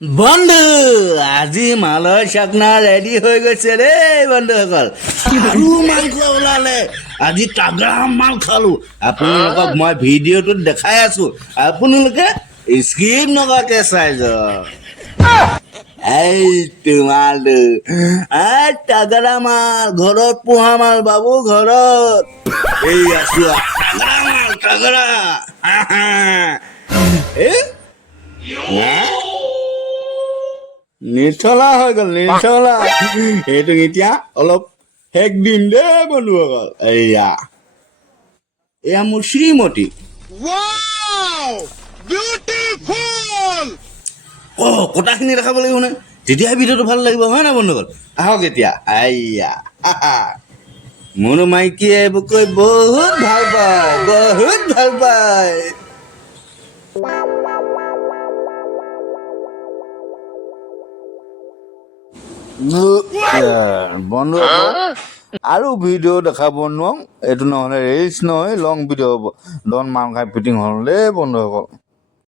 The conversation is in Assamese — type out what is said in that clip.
বন্ধু আজি মালৰ চাকনা ৰেডি হৈ গৈছে ৰে বন্ধুসকল আৰু মাংস ওলালে আজি তাগৰা মাল খালো আপোনালোকক মই ভিডিঅ'টোত দেখাই আছো আপোনালোকে স্কিপ নকৰাকে চাই যাওক এই তোমালো তাগৰা মাল ঘৰত পোহা মাল বাবু ঘৰত এই আছো তাগৰা নিঠলা হৈ গ'ল নিঠলা এইটো এতিয়া অলপ শেষ দিম দেই বন্ধুসকল এয়া মোৰ শ্ৰীমতী কটাখিনি দেখাব লাগিব নে তেতিয়াহে ভিডিঅ'টো ভাল লাগিব হয় নাই বন্ধুসকল আহক এতিয়া মোৰ মাইকীয়ে এইবোৰ কৈ বহুত ভাল পায় বন্ধু আৰু ভিডিঅ' দেখাব নোৱাৰো এইটো নহ'লে ৰিলচ নহয় লং ভিডিঅ' হ'ব ডন মাংস ফিটিং হ'ল দেই বন্ধুসকল